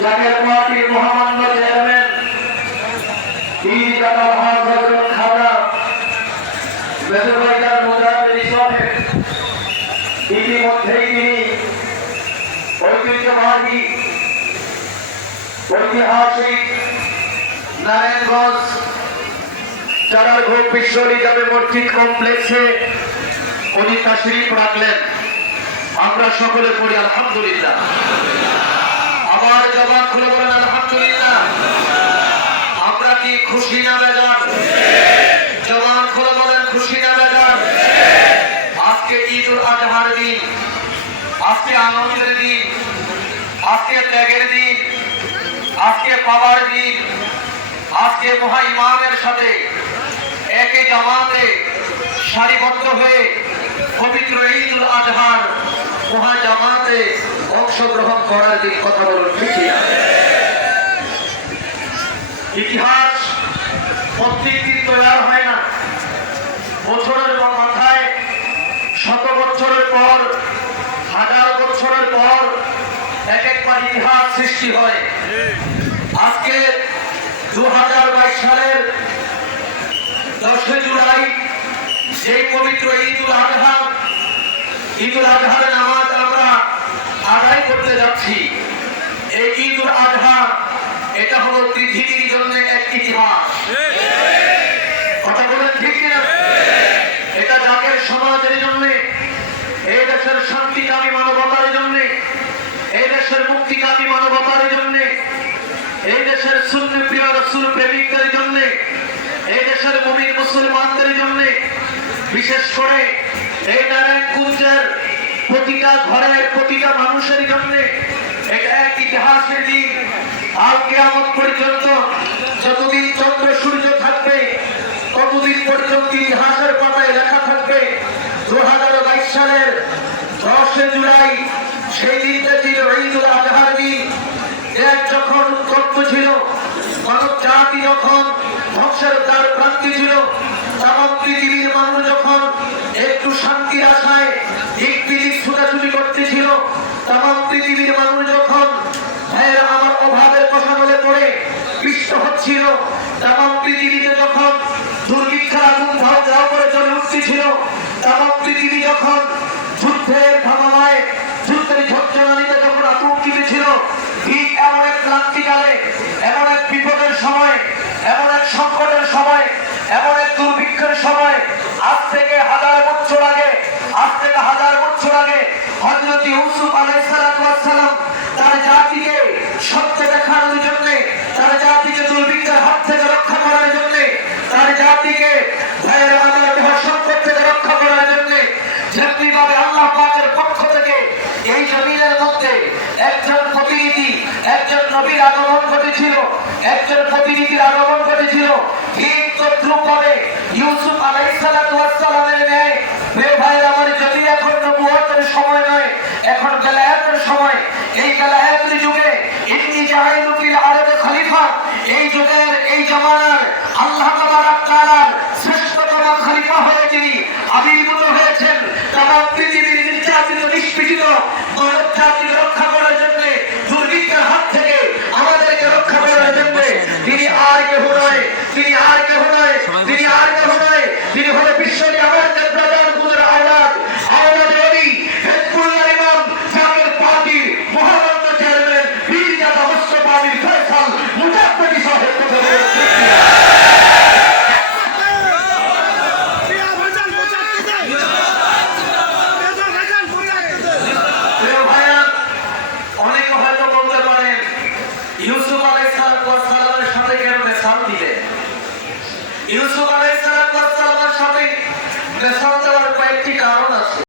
জাতীয় পার্টির মহামান্য চেয়ারম্যান ইতিমধ্যেই তিনি ঐতিহ্যবাহী, ঐতিহাসিক নারায়ণগঞ্জ চারার বিশ্ববিদ্যালয় মসজিদ কমপ্লেক্সে উনি তাশরিফ রাখলেন। আমরা সকলে পড়ি আলহামদুলিল্লাহ। আবার জবান খুলে বলেন, আলহামদুলিল্লাহ। আমরা কি খুশি না বেজান জবান খুলে বলেন, খুশি না বেজান আজকে ঈদ উল আজহার দিন, আজকে আনন্দের দিন, আজকে ত্যাগের দিন, আজকে পাওয়ার দিন, আজকে মহা ইমামের সাথে একই জামাতে সারিবদ্ধ হয়ে পবিত্র ঈদ উল আজহার মহা জামাতে অংশগ্রহণ করার দিন কথা বলুন, ইতিহাস। প্রত্যেকদিন তৈরি হয় না। বছরের মাথায়, শত বছরের পর, হাজার বছরের পর এক একবার ইতিহাস সৃষ্টি হয়। আজকে দু হাজার বাইশ সালের দশই জুলাই সেই পবিত্র ঈদুল আজহা, ঈদুল আজহার করতে যাচ্ছি। এই ঈদুল আজহা, এটা হলো পৃথিবীর জন্য এক ইতিহাস। কথা বলেন ঠিক কিনা? এটা সমাজের জন্য, এই দেশের শান্তিকামী মানবতার জন্য, এই দেশের মুক্তিকামী মানবতার জন্য, এই দেশের শূন্য প্রিয় রসুল প্রেমিকদের জন্য, এই দেশের মুমিন মুসলমানদের জন্য, বিশেষ করে এই নারায়ণগঞ্জের প্রতিটা প্রতিটা মানুষের জন্য এটা এক ইতিহাসের দিন। আর কেমন পর্যন্ত যতদিন চন্দ্র, সূর্য থাকবে, ততদিন পর্যন্ত ইতিহাসের পাতায় লেখা থাকবে দু হাজার বাইশ সালের দশে জুলাই, সেই দিনটা ছিল ঈদুল আজহার দিন। যখন উৎকল্প ছিল মানব জাতি যখন ধ্বংসের তার প্রান্তি ছিল তামাম পৃথিবীর মানুষ যখন একটু শান্তির আশায় পৃথিবীর মানুষ যখন ভাইয়েরা আমার অভাবের কথা বলে পড়ে পিষ্ট হচ্ছিল। তামাম পৃথিবীতে যখন দুর্ভিক্ষার আগুন ধাও করে চলে উঠতেছিল, তামাম পৃথিবী যখন যুদ্ধের ভামায় যুদ্ধের ঝঞ্ঝনানিতে যখন আতঙ্কিত ছিল ঠিক এমন এক ক্লান্তিকালে, এমন এক বিপদের সময়, এমন এক সংকটের সময়, এমন এক দুর্ভিক্ষের সময়, আজ থেকে হাজার বছর আগে, আজ থেকে হাজার এই জমিনের একজন প্রতিনিধি, একজন নবীর আগমন ঘটেছিল, একজন প্রতিনিধির আগমন ঘটেছিল, ঠিক তদ্রুপভাবে ইউসুফ আলাইসালামের ন্যায় প্রিয় ভাইয়ের আমার যদি এখন নবুয়তের সময় নয় এখন বেলায়েতের সময়। এই বেলায়েতের যুগে ইন্নি জাহাইলুকিল আরবে খলিফা। এই যুগের এই জামানার আল্লাহ তাবারাক তাআলার শ্রেষ্ঠতম খলিফা হয়ে যিনি আবির্ভূত হয়েছেন, তারা পৃথিবীর নির্যাতিত, নিষ্পীড়িত মানব জাতিকে রক্ষা করার জন্য দুর্ভিক্ষের হাত থেকে আমাদেরকে রক্ষা করার জন্য তিনি আর কেহ নয় তিনি আর কেহ নয় তিনি আর কেহ নয় তিনি হলো বিশ্বনী আমার প্রধান গুজর আওলাদ আওলাদ অলি হেজবুল্লাহ ইমাম জামির পার্টির মহানন্দ চেয়ারম্যান বীর জাদা মুস্তফা আমির ফয়সাল মুজাফফরি সাহেব ইউসুফ আলাইসালামের সাথে কেন মেসাল দিলেন ইউসুফ আলাইসালামের সাথে মেসাল দেওয়ার কয়েকটি কারণ আছে।